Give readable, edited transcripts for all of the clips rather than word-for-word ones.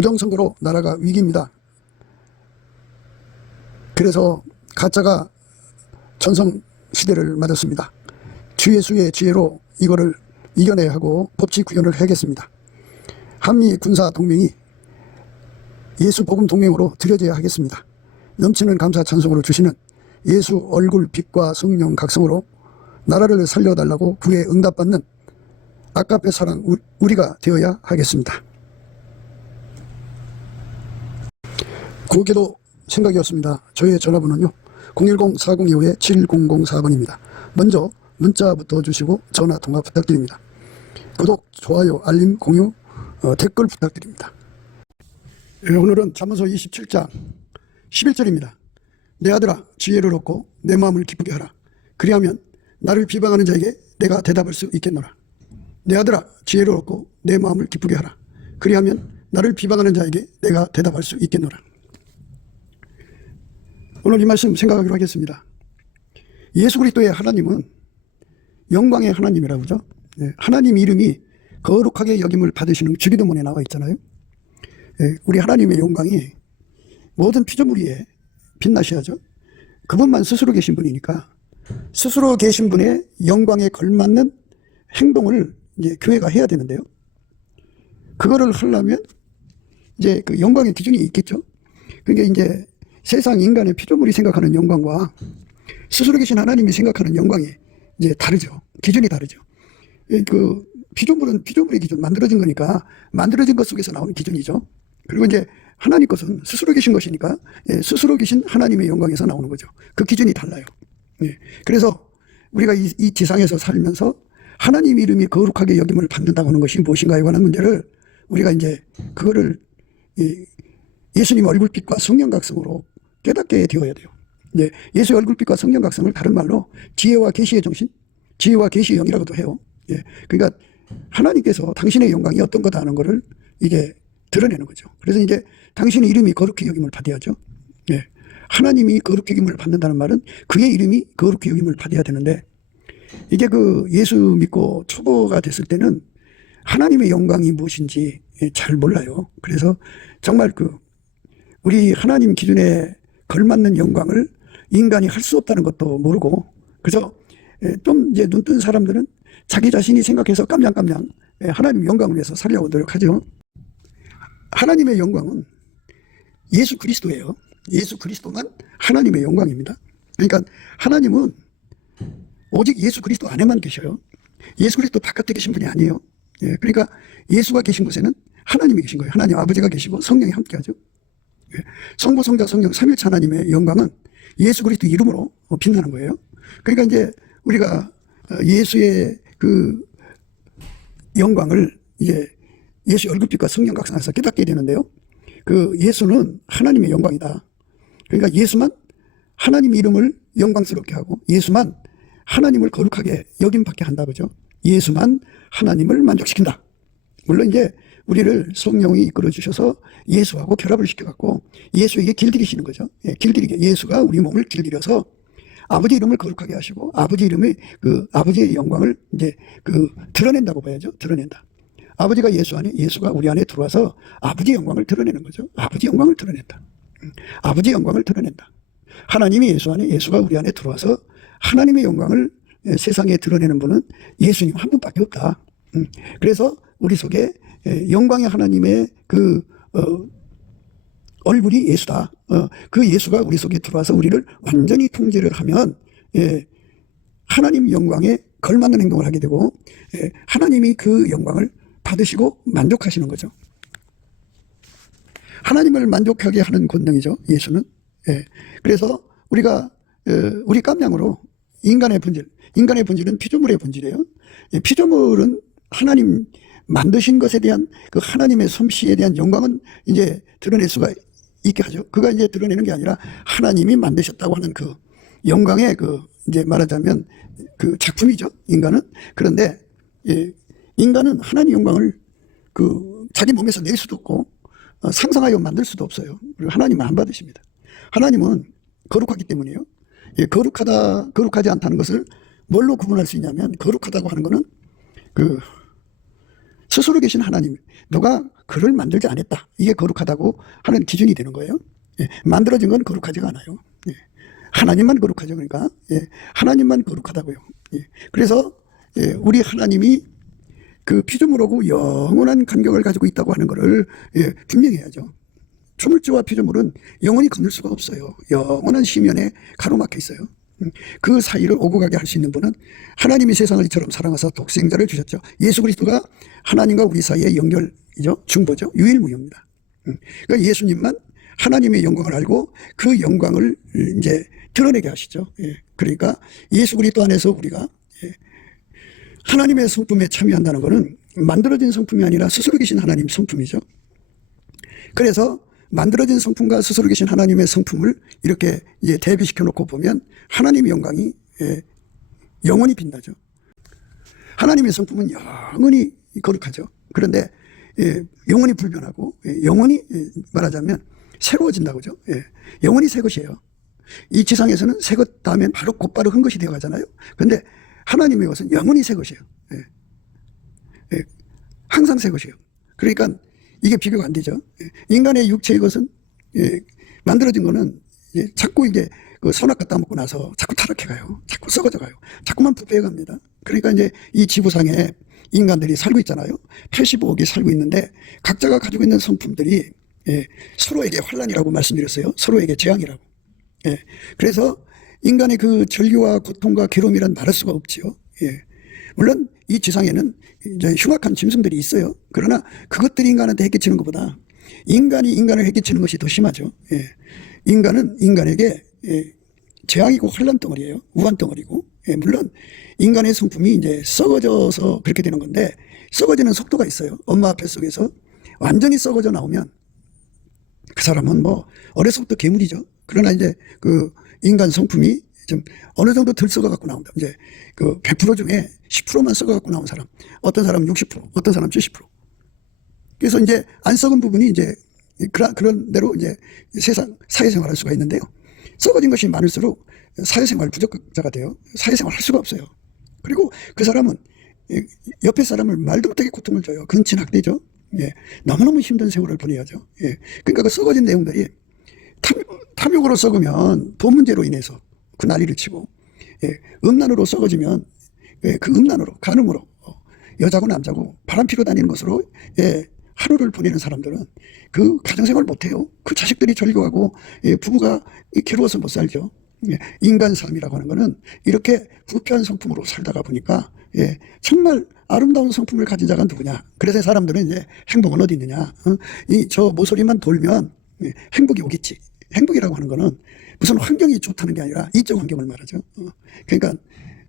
부정선거로 나라가 위기입니다. 그래서 가짜가 전성시대를 맞았습니다. 주 예수의 지혜로 이거를 이겨내야 하고 법치 구현을 해야겠습니다. 한미 군사 동맹이 예수 복음 동맹으로 들여져야 하겠습니다. 넘치는 감사 찬송으로 주시는 예수 얼굴 빛과 성령 각성으로 나라를 살려달라고 구에 응답받는 아까페 사랑 우리가 되어야 하겠습니다. 구호기도 생각이었습니다. 저의 전화번호는요 010-4025-7004번입니다. 먼저 문자부터 주시고 전화 통화 부탁드립니다. 구독, 좋아요, 알림, 공유, 댓글 부탁드립니다. 오늘은 잠언서 27장 11절입니다. 내 아들아 지혜를 얻고 내 마음을 기쁘게 하라. 그리하면 나를 비방하는 자에게 내가 대답할 수 있겠노라. 내 아들아 지혜를 얻고 내 마음을 기쁘게 하라. 그리하면 나를 비방하는 자에게 내가 대답할 수 있겠노라. 오늘 이 말씀 생각하기로 하겠습니다. 예수 그리스도의 하나님은 영광의 하나님이라고 그러죠. 하나님 이름이 거룩하게 여김을 받으시는 주기도문에 나와 있잖아요. 우리 하나님의 영광이 모든 피조물 위에 빛나셔야죠. 그분만 스스로 계신 분이니까 스스로 계신 분의 영광에 걸맞는 행동을 이제 교회가 해야 되는데요. 그거를 하려면 이제 그 영광의 기준이 있겠죠. 그러니까 이제 세상 인간의 피조물이 생각하는 영광과 스스로 계신 하나님이 생각하는 영광이 이제 다르죠. 기준이 다르죠. 그 피조물은 피조물의 기준, 만들어진 거니까 만들어진 것 속에서 나오는 기준이죠. 그리고 이제 하나님 것은 스스로 계신 것이니까 스스로 계신 하나님의 영광에서 나오는 거죠. 그 기준이 달라요. 그래서 우리가 이 지상에서 살면서 하나님 이름이 거룩하게 여김을 받는다고 하는 것이 무엇인가에 관한 문제를 우리가 이제 그거를 예수님 얼굴빛과 성령각성으로 깨닫게 되어야 돼요. 예수의 얼굴빛과 성령각성을 다른 말로 지혜와 계시의 정신, 지혜와 계시의 영이라고도 해요. 그러니까 하나님께서 당신의 영광이 어떤 거다 하는 것을 이게 드러내는 거죠. 그래서 이제 당신의 이름이 거룩히 여김을 받아야죠. 하나님이 거룩히 여김을 받는다는 말은 그의 이름이 거룩히 여김을 받아야 되는데 이게 그 예수 믿고 초보가 됐을 때는 하나님의 영광이 무엇인지 잘 몰라요. 그래서 정말 그 우리 하나님 기준에 걸맞는 영광을 인간이 할 수 없다는 것도 모르고 그래서 좀 이제 눈 뜬 사람들은 자기 자신이 생각해서 깜냥깜냥 하나님 영광을 위해서 살려고 노력하죠. 하나님의 영광은 예수 그리스도예요. 예수 그리스도만 하나님의 영광입니다. 그러니까 하나님은 오직 예수 그리스도 안에만 계셔요. 예수 그리스도 바깥에 계신 분이 아니에요. 그러니까 예수가 계신 곳에는 하나님이 계신 거예요. 하나님 아버지가 계시고 성령이 함께하죠. 성부, 성자, 성령 삼일체 하나님의 영광은 예수 그리스도 이름으로 빛나는 거예요. 그러니까 이제 우리가 예수의 그 영광을 이제 예수의 얼굴빛과 성령 각성에서 깨닫게 되는데요. 그 예수는 하나님의 영광이다. 그러니까 예수만 하나님 이름을 영광스럽게 하고 예수만 하나님을 거룩하게 여김받게 한다 그죠. 예수만 하나님을 만족시킨다. 물론 이제 우리를 성령이 이끌어 주셔서 예수하고 결합을 시켜갖고 예수에게 길들이시는 거죠. 길들이게 예수가 우리 몸을 길들여서 아버지 이름을 거룩하게 하시고 아버지 이름의 그 아버지의 영광을 이제 그 드러낸다고 봐야죠. 드러낸다. 아버지가 예수 안에 예수가 우리 안에 들어와서 아버지 영광을 드러내는 거죠. 아버지 영광을 드러낸다. 아버지 영광을 드러낸다. 하나님이 예수 안에 예수가 우리 안에 들어와서 하나님의 영광을 세상에 드러내는 분은 예수님 한 분밖에 없다. 그래서 우리 속에 영광의 하나님의 그 얼굴이 예수다. 그 예수가 우리 속에 들어와서 우리를 완전히 통제를 하면 하나님 영광에 걸맞는 행동을 하게 되고 하나님이 그 영광을 받으시고 만족하시는 거죠. 하나님을 만족하게 하는 권능이죠. 예수는. 그래서 우리가 우리 깜냥으로 인간의 본질은 피조물의 본질이에요. 피조물은 하나님 만드신 것에 대한 그 하나님의 솜씨에 대한 영광은 이제 드러낼 수가 있게 하죠. 그가 이제 드러내는 게 아니라 하나님이 만드셨다고 하는 그 영광의 그 이제 말하자면 그 작품이죠. 인간은. 그런데 인간은 하나님 영광을 그 자기 몸에서 낼 수도 없고 상상하여 만들 수도 없어요. 그리고 하나님은 안 받으십니다. 하나님은 거룩하기 때문이에요. 거룩하지 않다는 것을 뭘로 구분할 수 있냐면 거룩하다고 하는 것은 그 스스로 계신 하나님, 누가 그를 만들지 않았다. 이게 거룩하다고 하는 기준이 되는 거예요. 예, 만들어진 건 거룩하지가 않아요. 예, 하나님만 거룩하죠. 그러니까 예, 하나님만 거룩하다고요. 예, 그래서 예, 우리 하나님이 그 피조물하고 영원한 간격을 가지고 있다고 하는 것을 예, 분명해야죠. 초물질과 피조물은 영원히 건널 수가 없어요. 영원한 심연에 가로막혀 있어요. 그 사이를 오고 가게 할 수 있는 분은 하나님이 세상을 이처럼 사랑하사 독생자를 주셨죠. 예수 그리스도가 하나님과 우리 사이의 연결이죠. 중보죠. 유일무이입니다. 그러니까 예수님만 하나님의 영광을 알고 그 영광을 이제 드러내게 하시죠. 예. 그러니까 예수 그리스도 안에서 우리가 예. 하나님의 성품에 참여한다는 것은 만들어진 성품이 아니라 스스로 계신 하나님 성품이죠. 그래서 만들어진 성품과 스스로 계신 하나님의 성품을 이렇게 이제 대비시켜 놓고 보면 하나님의 영광이 예, 영원히 빛나죠. 하나님의 성품은 영원히 거룩하죠. 그런데 예, 영원히 불변하고 예, 영원히 말하자면 새로워진다고죠. 예, 영원히 새 것이에요. 이 지상에서는 새 것 다음엔 바로 곧바로 한 것이 되어 가잖아요. 그런데 하나님의 것은 영원히 새 것이에요. 예, 예, 항상 새 것이에요. 그러니까 이게 비교가 안 되죠. 인간의 육체의 것은 예, 만들어진 거는 예, 자꾸 이제 그 선악 갖다 먹고 나서 자꾸 타락해 가요. 자꾸 썩어져 가요. 자꾸만 부패해 갑니다. 그러니까 이제 이 지구상에 인간들이 살고 있잖아요. 85억이 살고 있는데 각자가 가지고 있는 성품들이 예, 서로에게 환란이라고 말씀드렸어요. 서로에게 재앙이라고. 예, 그래서 인간의 그 전류와 고통과 괴로움이란 말할 수가 없지요. 예. 물론 이 지상에는 이제 흉악한 짐승들이 있어요. 그러나 그것들이 인간한테 해끼치는 것보다 인간이 인간을 해끼치는 것이 더 심하죠. 예. 인간은 인간에게 예, 재앙이고 환란 덩어리예요. 우한 덩어리고. 예, 물론 인간의 성품이 이제 썩어져서 그렇게 되는 건데 썩어지는 속도가 있어요. 엄마 뱃속에서 완전히 썩어져 나오면 그 사람은 뭐 어려서부터 괴물이죠. 그러나 이제 그 인간 성품이 좀 어느 정도 덜 썩어 갖고 나온다. 이제 그 100% 중에 10%만 썩어 갖고 나온 사람, 어떤 사람은 60%, 어떤 사람은 70%. 그래서 이제 안 썩은 부분이 이제 그런 대로 이제 세상 사회생활할 수가 있는데요. 썩어진 것이 많을수록 사회생활 부적자가 돼요. 사회생활 할 수가 없어요. 그리고 그 사람은 옆에 사람을 말도 못하게 고통을 줘요. 그건 진학되죠. 예. 너무너무 힘든 세월을 보내야죠. 예. 그러니까 그 썩어진 내용들이 탐욕으로 썩으면 돈 문제로 인해서 그 난리를 치고, 예. 음란으로 썩어지면 예. 그 음란으로, 간음으로 여자고 남자고 바람 피고 다니는 것으로 예. 하루를 보내는 사람들은 그 가정생활 못해요. 그 자식들이 절교하고 예. 부부가 괴로워서 못 살죠. 예. 인간 삶이라고 하는 거는 이렇게 부패한 성품으로 살다가 보니까 예. 정말 아름다운 성품을 가진 자가 누구냐. 그래서 사람들은 이제 행복은 어디 있느냐. 저 모서리만 돌면 예. 행복이 오겠지. 행복이라고 하는 거는 무슨 환경이 좋다는 게 아니라 이적 환경을 말하죠. 그러니까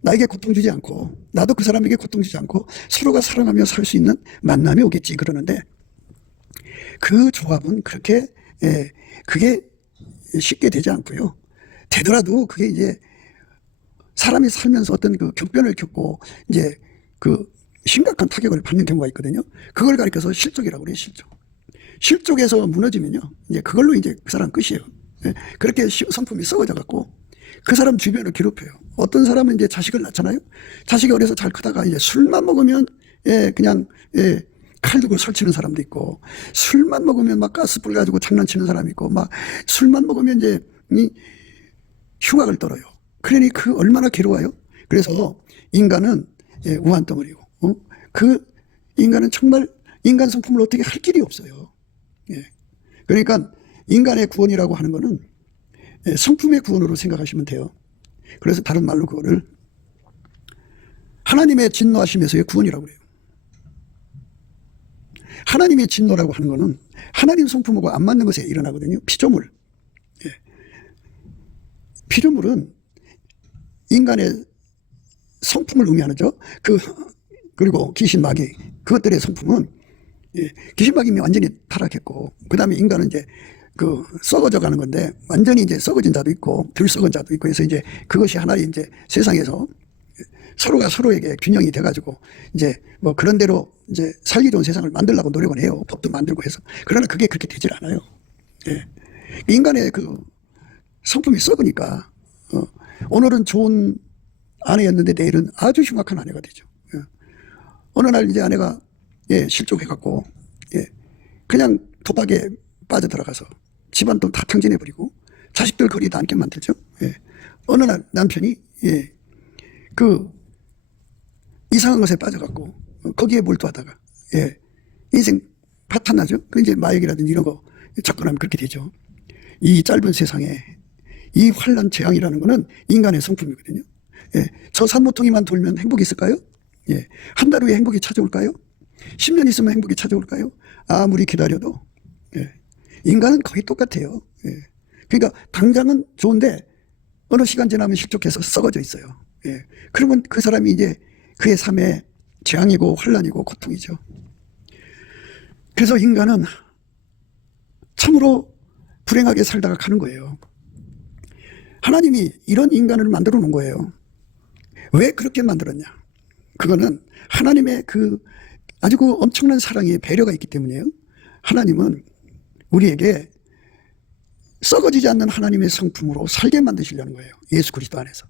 나에게 고통 주지 않고 나도 그 사람에게 고통 주지 않고 서로가 사랑하며 살 수 있는 만남이 오겠지 그러는데 그 조합은 그렇게 예, 그게 쉽게 되지 않고요. 되더라도 그게 이제 사람이 살면서 어떤 그 격변을 겪고 이제 그 심각한 타격을 받는 경우가 있거든요. 그걸 가리켜서 실족이라고 그래요. 실족에서 무너지면요. 이제 그걸로 이제 그 사람 끝이에요. 예, 그렇게 성품이 썩어져 갖고 그 사람 주변을 괴롭혀요. 어떤 사람은 이제 자식을 낳잖아요. 자식이 어려서 잘 크다가 이제 술만 먹으면 예, 그냥 예, 칼 들고 설치는 사람도 있고 술만 먹으면 막 가스불 가지고 장난치는 사람이 있고 막 술만 먹으면 이제 흉악을 떨어요. 그러니 그 얼마나 괴로워요. 그래서 인간은 예, 우한덩어리고 그 인간은 정말 인간 성품을 어떻게 할 길이 없어요. 예. 그러니까 인간의 구원이라고 하는 거는 예, 성품의 구원으로 생각하시면 돼요. 그래서 다른 말로 그거를 하나님의 진노하심에서의 구원이라고 그래요. 하나님의 진노라고 하는 거는 하나님 성품하고 안 맞는 것에 일어나거든요. 피조물. 예. 피조물은 인간의 성품을 의미하죠. 그리고 귀신 마귀 그것들의 성품은 예, 귀신 마귀는 완전히 타락했고 그 다음에 인간은 이제 그 썩어져 가는 건데 완전히 이제 썩어진 자도 있고 덜 썩은 자도 있고 해서 이제 그것이 하나의 이제 세상에서 서로가 서로에게 균형이 돼가지고 이제 뭐 그런 대로 이제 살기 좋은 세상을 만들려고 노력을 해요. 법도 만들고 해서. 그러나 그게 그렇게 되질 않아요. 예. 인간의 그 성품이 썩으니까 오늘은 좋은 아내였는데 내일은 아주 흉악한 아내가 되죠. 예. 어느 날 이제 아내가 예, 실족해갖고 예, 그냥 도박에 빠져들어가서 집안도 다 탕진해버리고 자식들 거리도 앉게 만들죠. 예. 어느 날 남편이 예. 그 이상한 것에 빠져갖고 거기에 몰두하다가 예. 인생 파탄나죠. 그 이제 마약이라든지 이런 거 접근하면 그렇게 되죠. 이 짧은 세상에 이 환란 재앙이라는 거는 인간의 성품이거든요. 예. 저 산모퉁이만 돌면 행복이 있을까요? 예. 한 달 후에 행복이 찾아올까요? 10년 있으면 행복이 찾아올까요? 아무리 기다려도 예. 인간은 거의 똑같아요. 예. 그러니까 당장은 좋은데 어느 시간 지나면 실족해서 썩어져 있어요. 예. 그러면 그 사람이 이제 그의 삶에 재앙이고 환란이고 고통이죠. 그래서 인간은 참으로 불행하게 살다가 가는 거예요. 하나님이 이런 인간을 만들어 놓은 거예요. 왜 그렇게 만들었냐? 그거는 하나님의 그 아주 그 엄청난 사랑의 배려가 있기 때문이에요. 하나님은 우리에게 썩어지지 않는 하나님의 성품으로 살게 만드시려는 거예요. 예수 그리스도 안에서.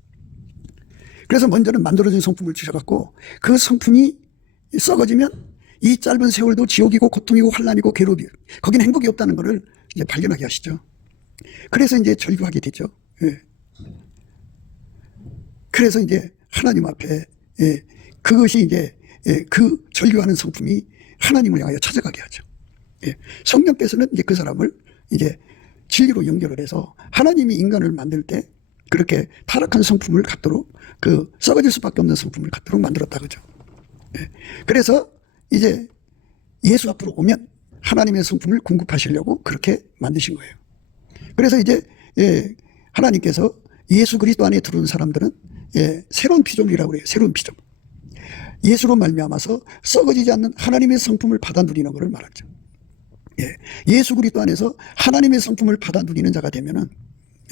그래서 먼저는 만들어진 성품을 주셔갖고 그 성품이 썩어지면 이 짧은 세월도 지옥이고 고통이고 환란이고 괴롭이고 거기는 행복이 없다는 것을 이제 발견하게 하시죠. 그래서 이제 절규하게 되죠. 예. 그래서 이제 하나님 앞에 예. 그것이 이제 예. 그 절규하는 성품이 하나님을 향하여 찾아가게 하죠. 예. 성령께서는 이제 그 사람을 이제 진리로 연결을 해서 하나님이 인간을 만들 때 그렇게 타락한 성품을 갖도록 그 썩어질 수밖에 없는 성품을 갖도록 만들었다 그죠. 예. 그래서 이제 예수 앞으로 오면 하나님의 성품을 공급하시려고 그렇게 만드신 거예요. 그래서 이제 예, 하나님께서 예수 그리스도 안에 들어온 사람들은 예, 새로운 피조물이라고 그래요. 새로운 피조물. 예수로 말미암아서 썩어지지 않는 하나님의 성품을 받아 누리는 것을 말하죠. 예, 예수 그리스도 안에서 하나님의 성품을 받아 누리는 자가 되면은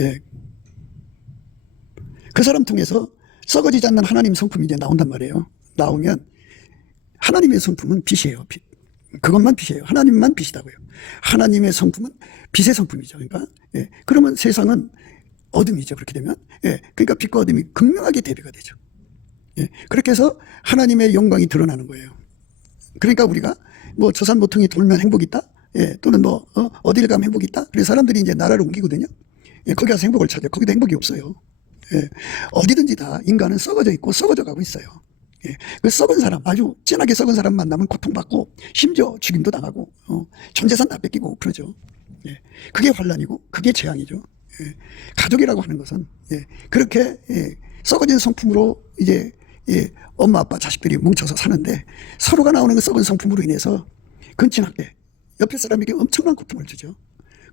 예, 그 사람 통해서 썩어지지 않는 하나님 성품이 이제 나온단 말이에요. 나오면 하나님의 성품은 빛이에요. 빛. 그것만 빛이에요. 하나님만 빛이다고요. 하나님의 성품은 빛의 성품이죠. 그러니까 예, 그러면 세상은 어둠이죠. 그렇게 되면 예, 그러니까 빛과 어둠이 극명하게 대비가 되죠. 예, 그렇게 해서 하나님의 영광이 드러나는 거예요. 그러니까 우리가 뭐 저 산 모퉁이 돌면 행복이 있다. 예, 또는 뭐 어딜 가면 행복이 있다. 그래서 사람들이 이제 나라를 옮기거든요. 예, 거기 가서 행복을 찾아요. 거기도 행복이 없어요. 예, 어디든지 다 인간은 썩어져 있고 썩어져 가고 있어요. 예, 그 썩은 사람, 아주 진하게 썩은 사람 만나면 고통받고 심지어 죽임도 당하고 전 재산 다 뺏기고 그러죠. 예, 그게 환란이고 그게 재앙이죠. 예, 가족이라고 하는 것은 예, 그렇게 예, 썩어진 성품으로 이제 예, 엄마 아빠 자식들이 뭉쳐서 사는데 서로가 나오는 그 썩은 성품으로 인해서 근친하게 옆에 사람에게 엄청난 고통을 주죠.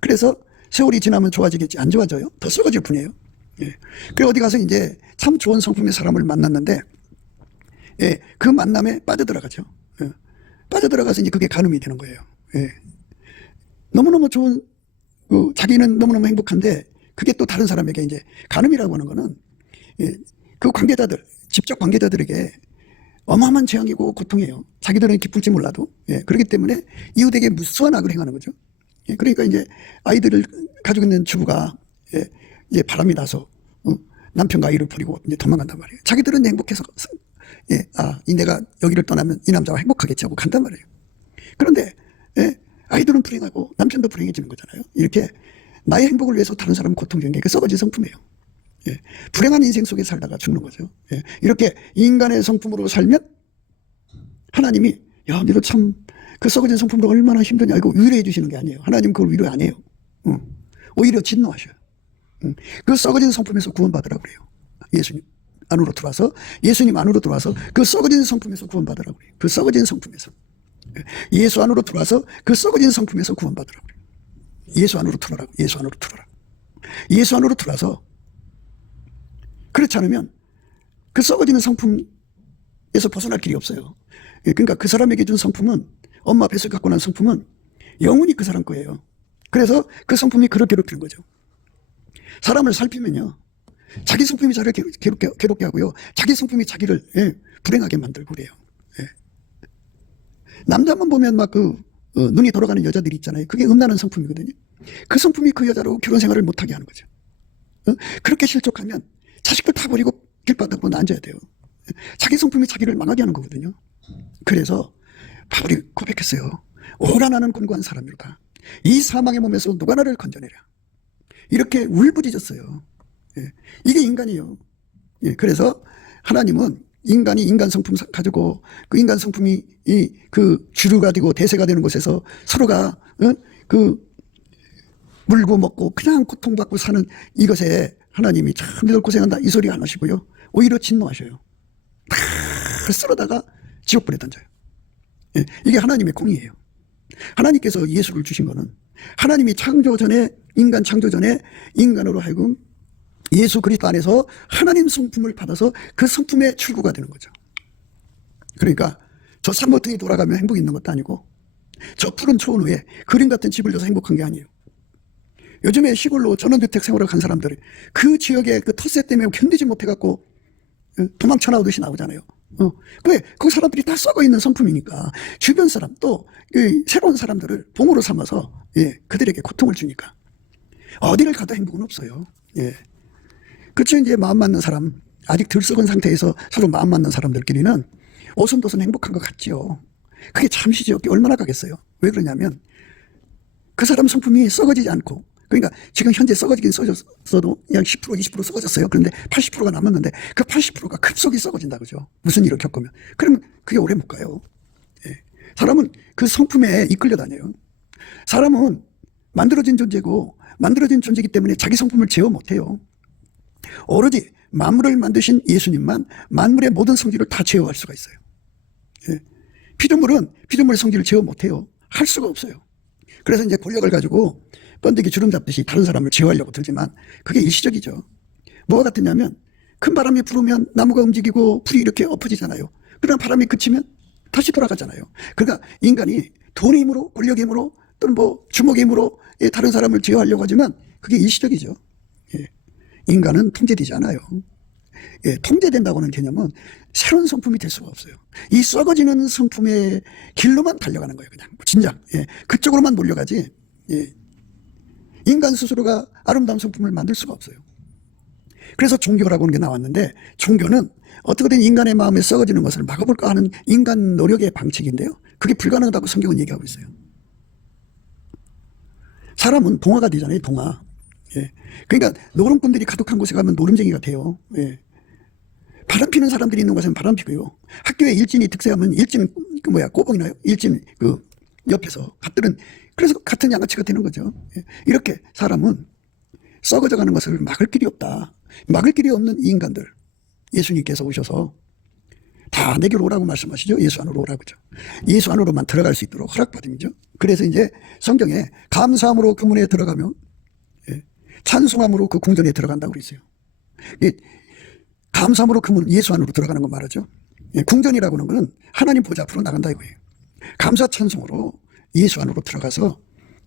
그래서 세월이 지나면 좋아지겠지 안 좋아져요. 더 썩어질 뿐이에요. 예, 그래 어디 가서 이제 참 좋은 성품의 사람을 만났는데 예, 그 만남에 빠져들어가죠. 예, 빠져들어가서 이제 그게 간음이 되는 거예요. 예, 너무너무 좋은 자기는 너무너무 행복한데 그게 또 다른 사람에게 이제 간음이라고 하는 거는 예, 그 관계자들 직접 관계자들에게 어마어마한 재앙이고 고통이에요. 자기들은 기쁠지 몰라도 예, 그렇기 때문에 이웃에게 무수한 악을 행하는 거죠. 예, 그러니까 이제 아이들을 가지고 있는 주부가 예, 이제 바람이 나서 남편과 아이를 버리고 이제 도망간단 말이에요. 자기들은 행복해서 예, 내가 여기를 떠나면 이 남자가 행복하겠지 하고 간단 말이에요. 그런데 예, 아이들은 불행하고 남편도 불행해지는 거잖아요. 이렇게 나의 행복을 위해서 다른 사람을 고통 주는 게 그 썩어진 성품이에요. 예, 불행한 인생 속에 살다가 죽는 거죠. 예, 이렇게 인간의 성품으로 살면 하나님이 야, 너도 참 그 썩어진 성품으로 얼마나 힘드냐 이거 위로해 주시는 게 아니에요. 하나님 그걸 위로 안 해요. 오히려 진노하셔요. 그 썩어진 성품에서 구원받으라고 그래요. 예수님 안으로 들어와서 예수님 안으로 들어와서 그 썩어진 성품에서 구원받으라고 그래요. 그 썩어진 성품에서 예수 안으로 들어와서 그 썩어진 성품에서 구원받으라고 그래요. 예수 안으로 들어라고. 예수 안으로 들어라. 예수 안으로 들어와서 그렇지 않으면 그 썩어지는 성품에서 벗어날 길이 없어요. 그러니까 그 사람에게 준 성품은 엄마 뱃을 갖고 난 성품은 영원히 그 사람 거예요. 그래서 그 성품이 그렇게 괴롭히는 거죠. 사람을 살피면요. 자기 성품이 자기를 괴롭게 하고요. 자기 성품이 자기를 예, 불행하게 만들고 그래요. 예. 남자만 보면 막 눈이 돌아가는 여자들이 있잖아요. 그게 음란한 성품이거든요. 그 성품이 그 여자로 결혼 생활을 못하게 하는 거죠. 그렇게 실족하면 자식들 다 버리고 길바닥으로 앉아야 돼요. 자기 성품이 자기를 망하게 하는 거거든요. 그래서 바울이 고백했어요. 오라나는 곤고한 사람이로다. 이 사망의 몸에서 누가 나를 건져내랴. 이렇게 울부짖었어요. 예. 이게 인간이에요. 예. 그래서 하나님은 인간이 인간 성품 가지고 그 인간 성품이 그 주류가 되고 대세가 되는 곳에서 서로가 그 물고 먹고 그냥 고통받고 사는 이것에 하나님이 참 너희들 고생한다 이 소리 안 하시고요. 오히려 진노하셔요. 다 쓸어다가 지옥불에 던져요. 예. 이게 하나님의 공의예요. 하나님께서 예수를 주신 거는 하나님이 창조 전에 인간 창조 전에 인간으로 하여금 예수 그리스도 안에서 하나님 성품을 받아서 그 성품의 출구가 되는 거죠. 그러니까 저 산모퉁이 돌아가면 행복이 있는 것도 아니고 저 푸른 초원 위에 그림 같은 집을 져서 행복한 게 아니에요. 요즘에 시골로 전원주택 생활을 간 사람들이 그 지역에 그 텃세 때문에 견디지 못해갖고 도망쳐 나오듯이 나오잖아요. 왜? 그 사람들이 다 썩어 있는 성품이니까 주변 사람 또 새로운 사람들을 봉으로 삼아서 그들에게 고통을 주니까 어디를 가도 행복은 없어요. 예. 그렇죠. 이제 마음 맞는 사람, 아직 덜 썩은 상태에서 서로 마음 맞는 사람들끼리는 오손도손 행복한 것 같지요. 그게 잠시죠. 얼마나 가겠어요. 왜 그러냐면 그 사람 성품이 썩어지지 않고, 그러니까 지금 현재 썩어지긴 썩어졌어도 약 10%, 20% 썩어졌어요. 그런데 80%가 남았는데 그 80%가 급속히 썩어진다 그죠. 무슨 일을 겪으면. 그러면 그게 오래 못 가요. 예. 사람은 그 성품에 이끌려 다녀요. 사람은 만들어진 존재고 만들어진 존재이기 때문에 자기 성품을 제어 못해요. 오로지 만물을 만드신 예수님만 만물의 모든 성질을 다 제어할 수가 있어요. 예. 피조물은 피조물의 성질을 제어 못해요. 할 수가 없어요. 그래서 이제 권력을 가지고 번데기 주름 잡듯이 다른 사람을 제어하려고 들지만 그게 일시적이죠. 뭐가 같으냐면 큰 바람이 불으면 나무가 움직이고 풀이 이렇게 엎어지잖아요. 그러나 바람이 그치면 다시 돌아가잖아요. 그러니까 인간이 돈의 힘으로 권력의 힘으로 또는 뭐 주먹의 힘으로 다른 사람을 제어하려고 하지만 그게 일시적이죠. 예. 인간은 통제되지 않아요. 예, 통제된다고 하는 개념은 새로운 성품이 될 수가 없어요. 이 썩어지는 성품의 길로만 달려가는 거예요. 그냥 진작 그쪽으로만 몰려가지 인간 스스로가 아름다운 성품을 만들 수가 없어요. 그래서 종교라고 하는 게 나왔는데 종교는 어떻게든 인간의 마음에 썩어지는 것을 막아볼까 하는 인간 노력의 방식인데요. 그게 불가능하다고 성경은 얘기하고 있어요. 사람은 동화가 되잖아요. 동화. 예. 그러니까 노름꾼들이 가득한 곳에 가면 노름쟁이가 돼요. 예. 바람 피는 사람들이 있는 곳에는 바람 피고요. 학교에 일진이 득세하면 일진 꼬봉이나요? 일진 옆에서 갓들은 그래서 같은 양아치가 되는 거죠. 예. 이렇게 사람은 썩어져 가는 것을 막을 길이 없다. 막을 길이 없는 이 인간들 예수님께서 오셔서 다 내게로 오라고 말씀하시죠. 예수 안으로 오라고 그죠. 예수 안으로만 들어갈 수 있도록 허락받음이죠. 그래서 이제 성경에 감사함으로 그 문에 들어가면 찬송함으로 그 궁전에 들어간다고 그랬어요. 감사함으로 그 문 예수 안으로 들어가는 거 말하죠. 궁전이라고 하는 것은 하나님 보좌 앞으로 나간다 이거예요. 감사 찬송으로 예수 안으로 들어가서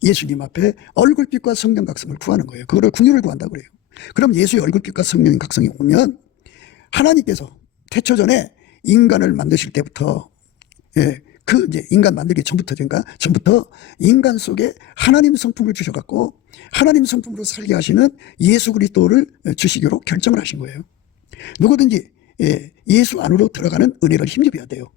예수님 앞에 얼굴빛과 성령 각성을 구하는 거예요. 그거를 궁유를 구한다고 그래요. 그럼 예수의 얼굴빛과 성령 각성이 오면 하나님께서 태초전에 인간을 만드실 때부터 그 이제 인간 만들기 전부터 인간 속에 하나님 성품을 주셔갖고 하나님 성품으로 살게 하시는 예수 그리스도를 주시기로 결정을 하신 거예요. 누구든지 예수 안으로 들어가는 은혜를 힘입어야 돼요.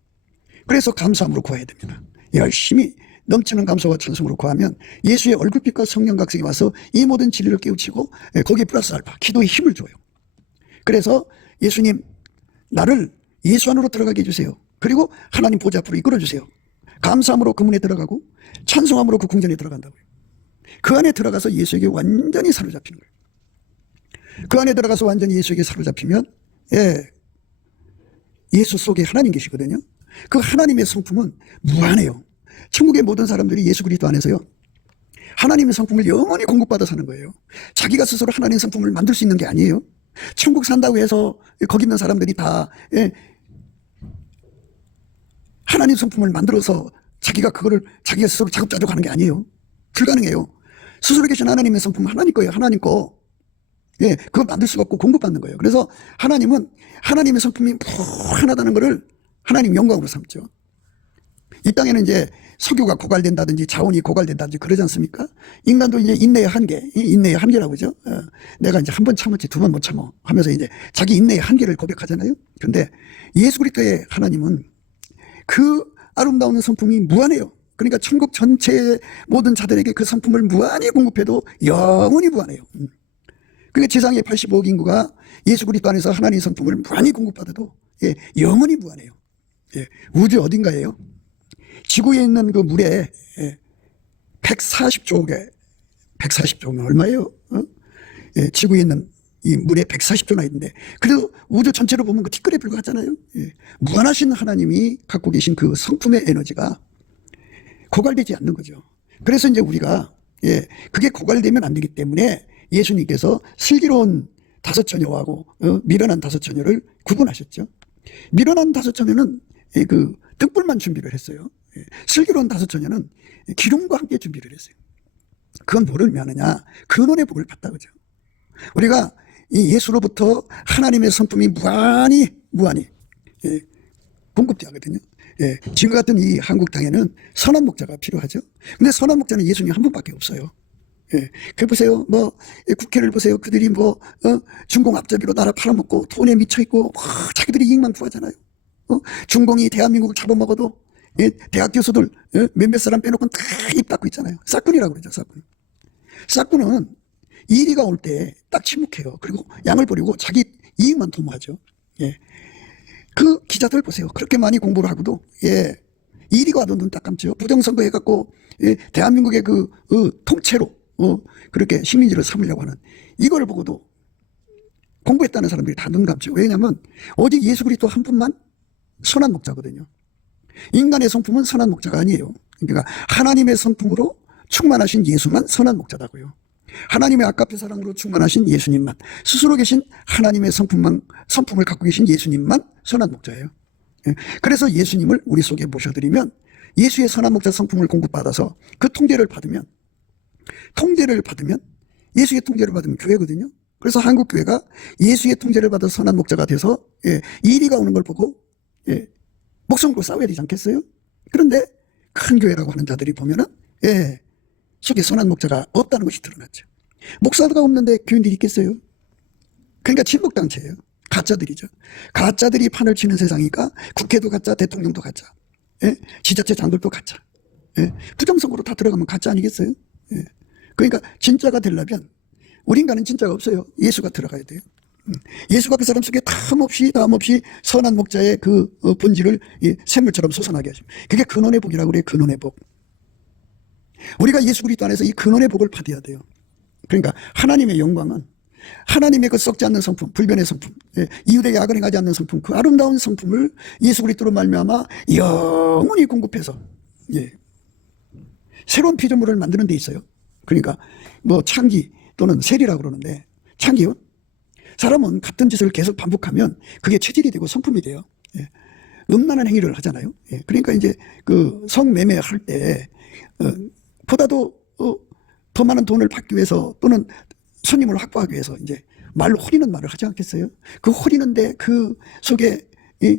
그래서 감사함으로 구해야 됩니다. 열심히 넘치는 감사와 찬송으로 구하면 예수의 얼굴빛과 성령 각성이 와서 이 모든 진리를 깨우치고 거기에 플러스 알파 기도의 힘을 줘요. 그래서 예수님 나를 예수 안으로 들어가게 해주세요. 그리고 하나님 보좌 앞으로 이끌어주세요. 감사함으로 그 문에 들어가고 찬송함으로 그 궁전에 들어간다고요. 그 안에 들어가서 예수에게 완전히 사로잡히는 거예요. 그 안에 들어가서 완전히 예수에게 사로잡히면 예수 속에 하나님 계시거든요. 그 하나님의 성품은 무한해요. 천국의 모든 사람들이 예수 그리스도 안에서요 하나님의 성품을 영원히 공급받아 사는 거예요. 자기가 스스로 하나님의 성품을 만들 수 있는 게 아니에요. 천국 산다고 해서 거기 있는 사람들이 다 하나님 성품을 만들어서 자기가 스스로 자급자족하는 게 아니에요. 불가능해요. 스스로 계신 하나님의 성품은 하나님 거예요. 하나님 거. 그걸 만들 수가 없고 공급받는 거예요. 그래서 하나님은 하나님의 성품이 무한하다는 것을 하나님 영광으로 삼죠. 이 땅에는 이제 석유가 고갈된다든지 자원이 고갈된다든지 그러지 않습니까? 인간도 이제 인내의 한계라고 그러죠. 내가 이제 한 번 참았지 두 번 못 참아 하면서 이제 자기 인내의 한계를 고백하잖아요. 그런데 예수 그리스도의 하나님은 그 아름다운 성품이 무한해요. 그러니까 천국 전체의 모든 자들에게 그 성품을 무한히 공급해도 영원히 무한해요. 그러니까 지상의 85억 인구가 예수 그리스도 안에서 하나님의 성품을 무한히 공급받아도 영원히 무한해요. 우주 어딘가에요? 지구에 있는 그 물에 140조면 얼마예요? 지구에 있는 이 물에 140조나 있는데, 그래도 우주 전체로 보면 그 티끌에 불과하잖아요. 무한하신 하나님이 갖고 계신 그 성품의 에너지가 고갈되지 않는 거죠. 그래서 이제 우리가 그게 고갈되면 안 되기 때문에 예수님께서 슬기로운 다섯 처녀하고 미련한 다섯 처녀를 구분하셨죠. 미련한 다섯 처녀는 그 등불만 준비를 했어요. 슬기로운 다섯 처녀는 기름과 함께 준비를 했어요. 그건 뭐를 의미하느냐? 근원의 복을 받다 그죠. 우리가 이 예수로부터 하나님의 성품이 무한히 공급되어 하거든요. 지금 같은 이 한국 땅에는 선한 목자가 필요하죠. 근데 선한 목자는 예수님 한 분밖에 없어요. 그 보세요. 국회를 보세요. 그들이 중공 앞잡이로 나라 팔아먹고 돈에 미쳐있고 자기들이 이익만 구하잖아요. 중공이 대한민국을 잡아먹어도 대학 교수들 몇몇 사람 빼놓고는 다 입 닫고 있잖아요. 싹군이라고 그러죠. 싹군은 이리가 올 때 딱 침묵해요. 그리고 양을 버리고 자기 이익만 도모하죠. 그 기자들 보세요. 그렇게 많이 공부를 하고도 이리가 와도 눈 딱 감죠. 부정선거 해갖고 대한민국의 그 통째로 그렇게 식민지를 삼으려고 하는 이걸 보고도 공부했다는 사람들이 다 눈 감죠. 왜냐하면 오직 예수 그리스도 한 분만 선한 목자거든요. 인간의 성품은 선한 목자가 아니에요. 그러니까 하나님의 성품으로 충만하신 예수만 선한 목자다고요. 하나님의 아까페 사랑으로 충만하신 예수님만, 스스로 계신 하나님의 성품을 갖고 계신 예수님만 선한 목자예요. 그래서 예수님을 우리 속에 모셔드리면 예수의 선한 목자 성품을 공급받아서 그 통제를 받으면 예수의 통제를 받으면 교회거든요. 그래서 한국교회가 예수의 통제를 받아 선한 목자가 돼서 이리가 오는 걸 보고 목숨 걸고 싸워야 되지 않겠어요? 그런데 큰 교회라고 하는 자들이 보면은 속에 선한 목자가 없다는 것이 드러났죠. 목사가 없는데 교인들이 있겠어요? 그러니까 친목단체예요. 가짜들이죠. 가짜들이 판을 치는 세상이니까 국회도 가짜, 대통령도 가짜, 지자체 장들도 가짜, 부정선거로 다 들어가면 가짜 아니겠어요? 그러니까 진짜가 되려면 우리 인간은 진짜가 없어요. 예수가 들어가야 돼요. 예수가 그 사람 속에 다음 없이 선한 목자의 그 본질을 샘물처럼 솟아나게 하십니다. 그게 근원의 복이라고 그래요. 근원의 복. 우리가 예수 그리스도 안에서 이 근원의 복을 받아야 돼요. 그러니까 하나님의 영광은 하나님의 그 썩지 않는 성품, 불변의 성품, 이웃에게 악을 행하지 않는 성품, 그 아름다운 성품을 예수 그리스도로 말미암아 영원히 공급해서 새로운 피조물을 만드는 데 있어요. 그러니까 창기 또는 세리라고 그러는데, 창기요? 사람은 같은 짓을 계속 반복하면 그게 체질이 되고 성품이 돼요. 음란한 행위를 하잖아요. 그러니까 이제 그 성매매 할 때 보다도 더 많은 돈을 받기 위해서 또는 손님을 확보하기 위해서 이제 말로 호리는 말을 하지 않겠어요? 그 호리는데 그 속에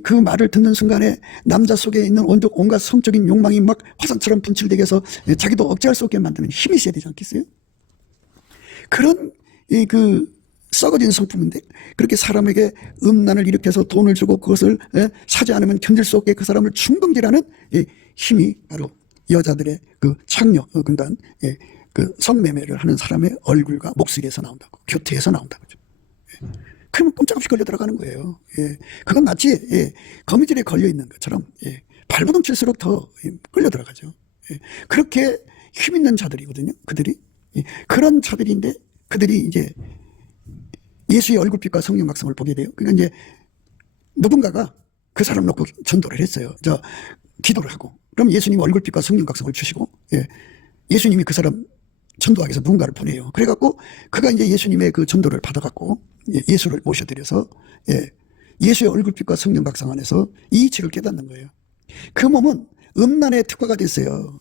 그 말을 듣는 순간에 남자 속에 있는 온갖 성적인 욕망이 막 화산처럼 분출되게 해서 자기도 억제할 수 없게 만드는 힘이 있어야 되지 않겠어요? 그런 그 썩어진 성품인데 그렇게 사람에게 음란을 일으켜서 돈을 주고 그것을 사지 않으면 견딜 수 없게 그 사람을 충동질하는 힘이 바로 여자들의 그 창녀, 그러니까 그 성매매를 하는 사람의 얼굴과 목소리에서 나온다고, 교태에서 나온다고. 그러면 꼼짝없이 걸려 들어가는 거예요. 그건 마치 거미줄에 걸려 있는 것처럼 발버둥 칠수록 더 끌려 들어가죠. 그렇게 힘 있는 자들이거든요. 그들이 그런 자들인데 그들이 이제 예수의 얼굴빛과 성령 각성을 보게 돼요. 그러니까 이제 누군가가 그 사람 놓고 전도를 했어요. 기도를 하고. 그럼 예수님 얼굴빛과 성령 각성을 주시고, 예수님이 그 사람 전도하기 위해서 누군가를 보내요. 그래갖고 그가 이제 예수님의 그 전도를 받아갖고 예수를 모셔드려서 예수의 얼굴빛과 성령 각성 안에서 이 이치를 깨닫는 거예요. 그 몸은 음란의 특화가 됐어요.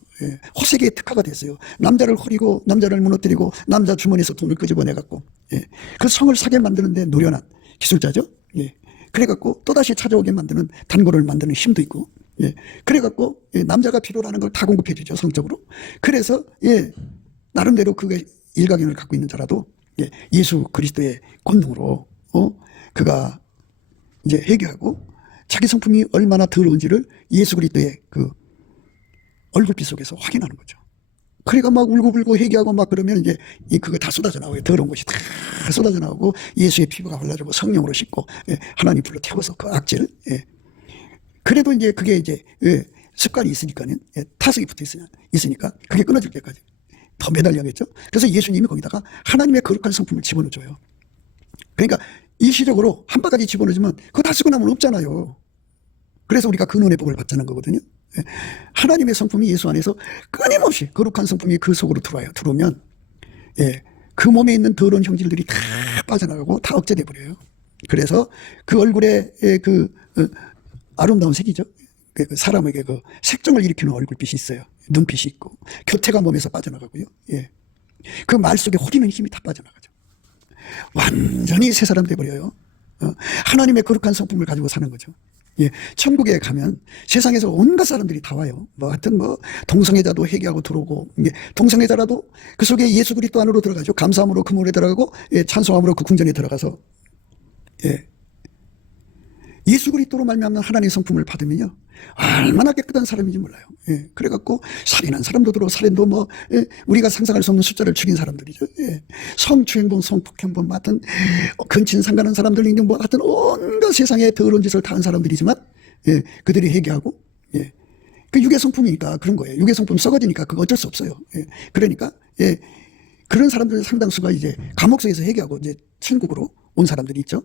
호색의 특화가 됐어요. 남자를 호리고 남자를 무너뜨리고 남자 주머니에서 돈을 끄집어내갖고 그 성을 사게 만드는데 노련한 기술자죠. 그래갖고 또다시 찾아오게 만드는 단골을 만드는 힘도 있고, 그래갖고 남자가 필요로 하는 걸 다 공급해 주죠. 성적으로. 그래서 나름대로 그게 일가견을 갖고 있는 자라도 예수 그리스도의 권능으로 그가 이제 회개하고 자기 성품이 얼마나 더러운지를 예수 그리스도의 그 얼굴빛 속에서 확인하는 거죠. 그러니까 막 울고불고 회개하고 막 그러면 이제 그거 다 쏟아져 나오고요. 더러운 것이 다 쏟아져 나오고 예수의 피부가 발라지고 성령으로 씻고 하나님 불로 태워서 그 악질. 그래도 이제 그게 이제 습관이 있으니까는 타성이 붙어 있으니까 그게 끊어질 때까지 더 매달려야겠죠. 그래서 예수님이 거기다가 하나님의 거룩한 성품을 집어넣어줘요. 그러니까 일시적으로 한 바가지 집어넣으면 그거 다 쓰고 나면 없잖아요. 그래서 우리가 근원의 복을 받자는 거거든요. 하나님의 성품이 예수 안에서 끊임없이 거룩한 성품이 그 속으로 들어와요. 들어오면 그 몸에 있는 더러운 형질들이 다 빠져나가고 다 억제돼 버려요. 그래서 그 얼굴에 그 아름다운 색이죠. 그 사람에게 그 색정을 일으키는 얼굴빛이 있어요. 눈빛이 있고 교태가 몸에서 빠져나가고요. 그 말 속에 호리는 힘이 다 빠져나가죠. 완전히 새 사람 돼버려요. 하나님의 거룩한 성품을 가지고 사는 거죠. 천국에 가면 세상에서 온갖 사람들이 다 와요. 하여튼 동성애자도 회개하고 들어오고, 동성애자라도 그 속에 예수 그리스도 안으로 들어가죠. 감사함으로 그 문에 들어가고, 찬송함으로 그 궁전에 들어가서, 예수 그리스도로 말미암는 하나님의 성품을 받으면요, 얼마나 깨끗한 사람인지 몰라요. 그래갖고 살인한 사람도 들어, 살인도 우리가 상상할 수 없는 숫자를 죽인 사람들이죠. 성추행범, 성폭행범, 하여튼 근친상간한 사람들, 하여튼 온갖 세상에 더러운 짓을 다 한 사람들이지만, 그들이 회개하고, 그 육의 성품이니까 그런 거예요. 육의 성품 썩어지니까 그거 어쩔 수 없어요. 그러니까 그런 사람들의 상당수가 이제 감옥 속에서 회개하고 이제 천국으로 온 사람들이 있죠.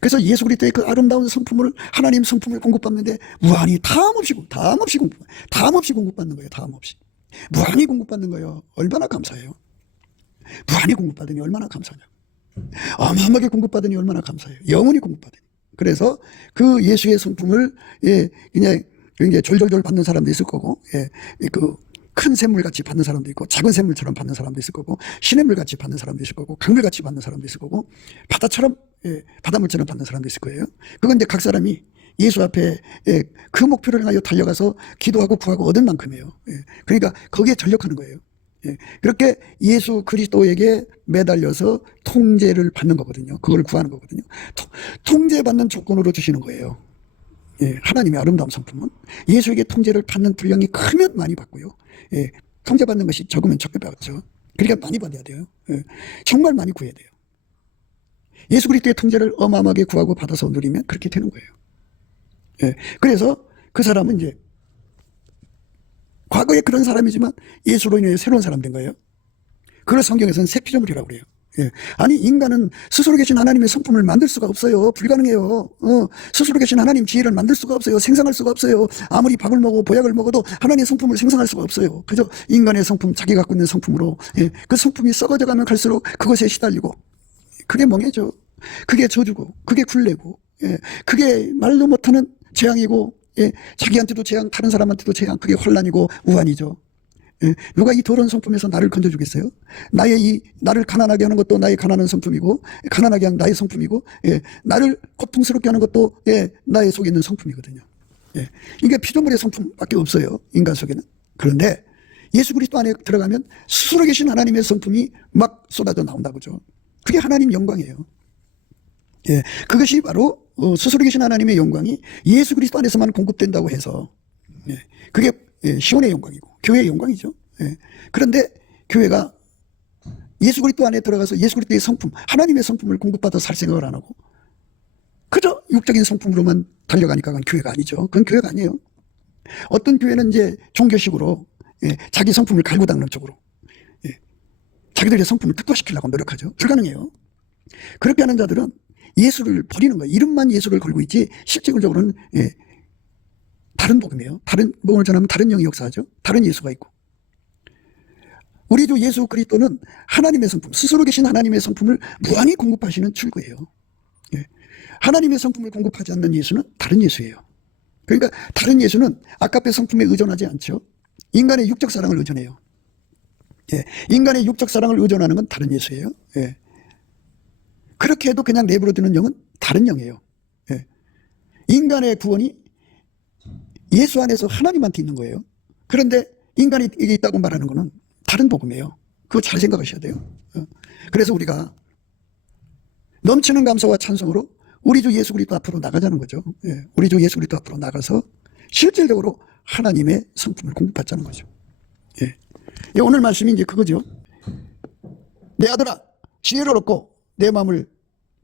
그래서 예수 그리스도의 그 아름다운 성품을, 하나님 성품을 공급받는데 무한히 다음 없이 공급받는 거예요. 다음 없이 무한히 공급받는 거예요. 얼마나 감사해요. 무한히 공급받으니 얼마나 감사하냐고. 어마어마하게 공급받으니 얼마나 감사해요. 영원히 공급받으니. 그래서 그 예수의 성품을 그냥 이제 졸졸졸 받는 사람도 있을 거고, 그 큰 샘물같이 받는 사람도 있고, 작은 샘물처럼 받는 사람도 있을 거고, 시냇물같이 받는 사람도 있을 거고, 강물같이 받는 사람도 있을 거고, 바다처럼, 바닷물처럼 받는 사람도 있을 거예요. 그건 이제 각 사람이 예수 앞에 그 목표를 향하여 달려가서 기도하고 구하고 얻은 만큼이에요. 그러니까 거기에 전력하는 거예요. 그렇게 예수 그리스도에게 매달려서 통제를 받는 거거든요. 그걸 구하는 거거든요. 통제받는 조건으로 주시는 거예요. 하나님의 아름다운 성품은 예수에게 통제를 받는 분량이 크면 많이 받고요. 통제받는 것이 적으면 적게 받죠. 그러니까 많이 받아야 돼요. 정말 많이 구해야 돼요. 예수 그리스도의 통제를 어마어마하게 구하고 받아서 누리면 그렇게 되는 거예요. 그래서 그 사람은 이제 과거에 그런 사람이지만 예수로 인해 새로운 사람 된 거예요. 그걸 성경에서는 새 피조물이라고 그래요. 아니 인간은 스스로 계신 하나님의 성품을 만들 수가 없어요. 불가능해요. 스스로 계신 하나님 지혜를 만들 수가 없어요. 생성할 수가 없어요. 아무리 밥을 먹고 보약을 먹어도 하나님의 성품을 생성할 수가 없어요. 그저 인간의 성품, 자기 갖고 있는 성품으로 그 성품이 썩어져 가면 갈수록 그것에 시달리고, 그게 멍해져. 그게 저주고, 그게 굴레고, 그게 말도 못하는 재앙이고, 자기한테도 재앙, 다른 사람한테도 재앙, 그게 혼란이고 우환이죠. 누가 이 더러운 성품에서 나를 건져주겠어요? 나를 가난하게 하는 것도 나의 가난한 성품이고, 가난하게 하는 나의 성품이고, 나를 고통스럽게 하는 것도 나의 속에 있는 성품이거든요. 이게 피조물의 성품밖에 없어요. 인간 속에는. 그런데 예수 그리스도 안에 들어가면 스스로 계신 하나님의 성품이 막 쏟아져 나온다고죠. 그게 하나님 영광이에요. 그것이 바로 스스로 계신 하나님의 영광이 예수 그리스도 안에서만 공급된다고 해서 그게 시온의 영광이고 교회의 영광이죠. 그런데 교회가 예수 그리스도 안에 들어가서 예수 그리스도의 성품, 하나님의 성품을 공급받아 살 생각을 안 하고 그저 육적인 성품으로만 달려가니까 그건 교회가 아니죠. 그건 교회가 아니에요. 어떤 교회는 이제 종교식으로 자기 성품을 갈고 닦는 쪽으로 자기들의 성품을 특화시키려고 노력하죠. 불가능해요. 그렇게 하는 자들은 예수를 버리는 거예요. 이름만 예수를 걸고 있지 실질적으로는 다른 복음이에요. 다른 복음을 전하면 다른 영이 역사하죠. 다른 예수가 있고. 우리 주 예수 그리스도는 하나님의 성품, 스스로 계신 하나님의 성품을 무한히 공급하시는 출구예요. 하나님의 성품을 공급하지 않는 예수는 다른 예수예요. 그러니까 다른 예수는 아까의 성품에 의존하지 않죠. 인간의 육적 사랑을 의존해요. 인간의 육적 사랑을 의존하는 건 다른 예수예요. 그렇게 해도 그냥 내버려 두는 영은 다른 영이에요. 인간의 구원이 예수 안에서 하나님한테 있는 거예요. 그런데 인간이 이게 있다고 말하는 거는 다른 복음이에요. 그거 잘 생각하셔야 돼요. 그래서 우리가 넘치는 감사와 찬송으로 우리 주 예수 그리스도 앞으로 나가자는 거죠. 우리 주 예수 그리스도 앞으로 나가서 실질적으로 하나님의 성품을 공급받자는 거죠. 예. 예, 오늘 말씀이 이제 그거죠. 내 아들아, 지혜를 얻고 내 마음을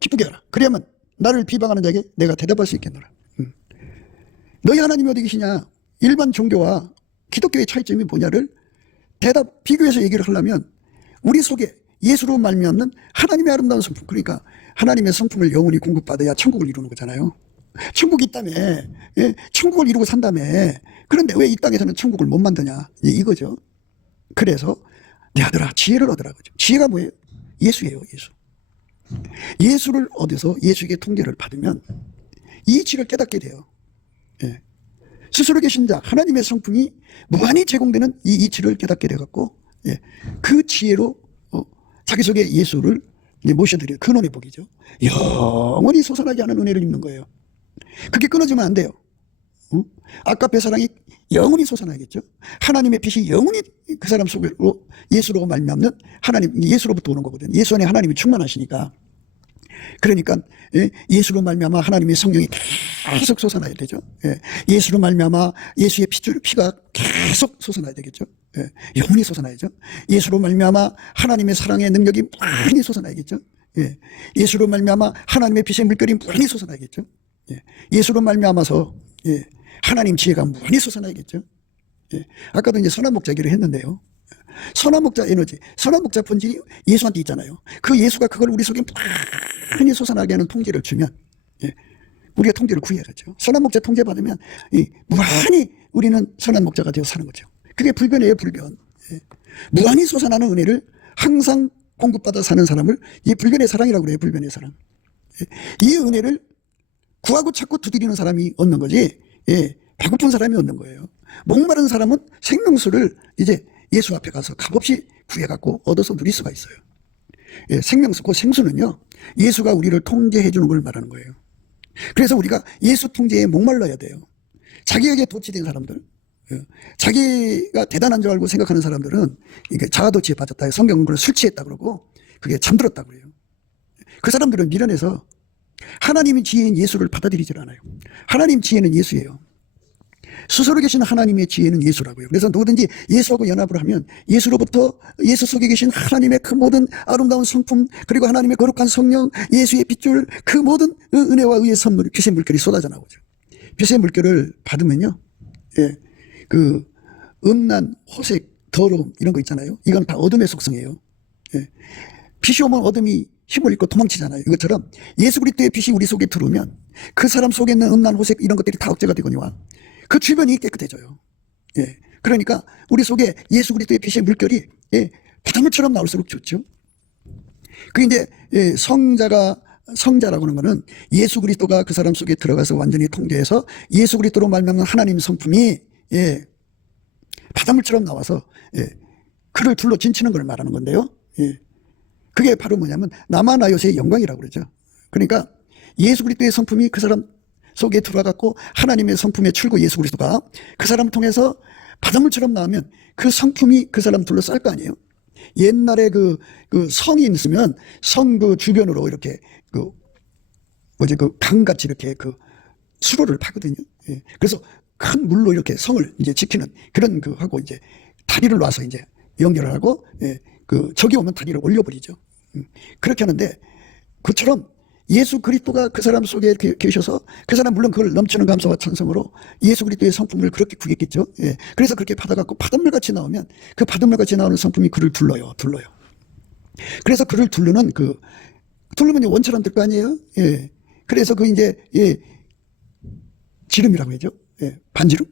기쁘게 하라. 그래야만 나를 비방하는 자에게 내가 대답할 수 있겠노라. 너희 하나님이 어디 계시냐? 일반 종교와 기독교의 차이점이 뭐냐를 비교해서 얘기를 하려면 우리 속에 예수로 말미암는 하나님의 아름다운 성품, 그러니까 하나님의 성품을 영원히 공급받아야 천국을 이루는 거잖아요. 천국이 있다며, 예? 천국을 이루고 산다며. 그런데 왜 이 땅에서는 천국을 못 만드냐? 이거죠. 그래서 내 아들아, 지혜를 얻으라. 그죠. 지혜가 뭐예요? 예수예요, 예수. 예수를 얻어서 예수에게 통제를 받으면 이 이치를 깨닫게 돼요. 예. 스스로 계신 자, 하나님의 성품이 무한히 제공되는 이 이치를 깨닫게 돼갖고, 예. 그 지혜로 자기 속에 예수를 모셔드릴 근원의 복이죠. 영원히 솟아나게 하는 은혜를 입는 거예요. 그게 끊어지면 안 돼요. 아까의 사랑이 영원히 솟아나겠죠. 하나님의 빛이 영원히 그 사람 속으로 예수로 말미암는 하나님, 예수로부터 오는 거거든요. 예수 안에 하나님이 충만하시니까. 그러니까 예수로 말미암아 하나님의 성령이 계속 솟아나야 되죠. 예수로 말미암아 예수의 피가 계속 솟아나야 되겠죠. 영원히 솟아나야죠. 예수로 말미암아 하나님의 사랑의 능력이 많이 솟아나야겠죠. 예수로 말미암아 하나님의 빛의 물결이 많이 솟아나야겠죠. 예수로 말미암아서 하나님 지혜가 많이 솟아나야겠죠. 아까도 이제 선한 목자 얘기를 했는데요. 선한 목자 에너지, 선한 목자 본질이 예수한테 있잖아요. 그 예수가 그걸 우리 속에 많이 솟아나게 하는 통제를 주면 우리가 통제를 구해야죠. 선한 목자 통제 받으면 무한히 우리는 선한 목자가 되어 사는 거죠. 그게 불변이에요, 불변. 무한히 솟아나는 은혜를 항상 공급받아 사는 사람을 이 불변의 사랑이라고 그래요, 불변의 사랑. 이 은혜를 구하고 찾고 두드리는 사람이 얻는 거지, 배고픈 사람이 얻는 거예요. 목마른 사람은 생명수를 이제 예수 앞에 가서 값없이 구해갖고 얻어서 누릴 수가 있어요. 생명수, 그 생수는요, 예수가 우리를 통제해 주는 걸 말하는 거예요. 그래서 우리가 예수 통제에 목말라야 돼요. 자기에게 도취된 사람들, 자기가 대단한 줄 알고 생각하는 사람들은 이게 자아도취에 빠졌다. 성경은 그걸 술 취했다 그러고 그게 잠들었다 그래요. 그 사람들은 미련해서 하나님의 지혜인 예수를 받아들이질 않아요. 하나님 지혜는 예수예요. 스스로 계신 하나님의 지혜는 예수라고요. 그래서 누구든지 예수하고 연합을 하면 예수로부터 예수 속에 계신 하나님의 그 모든 아름다운 성품, 그리고 하나님의 거룩한 성령, 예수의 빗줄, 그 모든 은혜와 의의 선물, 빛의 물결이 쏟아져 나오죠. 빛의 물결을 받으면요, 그 음란, 호색, 더러움 이런 거 있잖아요. 이건 다 어둠의 속성이에요. 빛이 오면 어둠이 힘을 잃고 도망치잖아요. 이것처럼 예수 그리스도의 빛이 우리 속에 들어오면 그 사람 속에 있는 음란, 호색 이런 것들이 다 억제가 되거니와 그 주변이 깨끗해져요. 그러니까 우리 속에 예수 그리스도의 빛의 물결이 바닷물처럼 나올수록 좋죠. 그 이제 성자라고 하는 거는 예수 그리스도가 그 사람 속에 들어가서 완전히 통제해서 예수 그리스도로 말미암는 하나님 성품이 바닷물처럼 나와서 그를 둘러 진치는 걸 말하는 건데요. 그게 바로 뭐냐면 나마나요새의 영광이라고 그러죠. 그러니까 예수 그리스도의 성품이 그 사람 속에 들어가고 하나님의 성품의 출구 예수 그리스도가 그 사람을 통해서 바닷물처럼 나오면 그 성품이 그 사람 둘러쌀 거 아니에요. 옛날에 그 성이 있으면 성 그 주변으로 이렇게 그 강같이 이렇게 그 수로를 파거든요. 그래서 큰 물로 이렇게 성을 이제 지키는 그런 그 하고 이제 다리를 놔서 이제 연결을 하고 그 적이 오면 다리를 올려버리죠. 그렇게 하는데 그처럼 예수 그리스도가 그 사람 속에 계셔서 그 사람 물론 그걸 넘치는 감사와 찬성으로 예수 그리스도의 성품을 그렇게 구했겠죠. 그래서 그렇게 받아갖고 바닷물같이 나오면 그 바닷물같이 나오는 성품이 그를 둘러요. 그래서 그를 둘르는 둘르면 원처럼 될 거 아니에요. 그래서 그 이제 지름이라고 하죠. 반지름.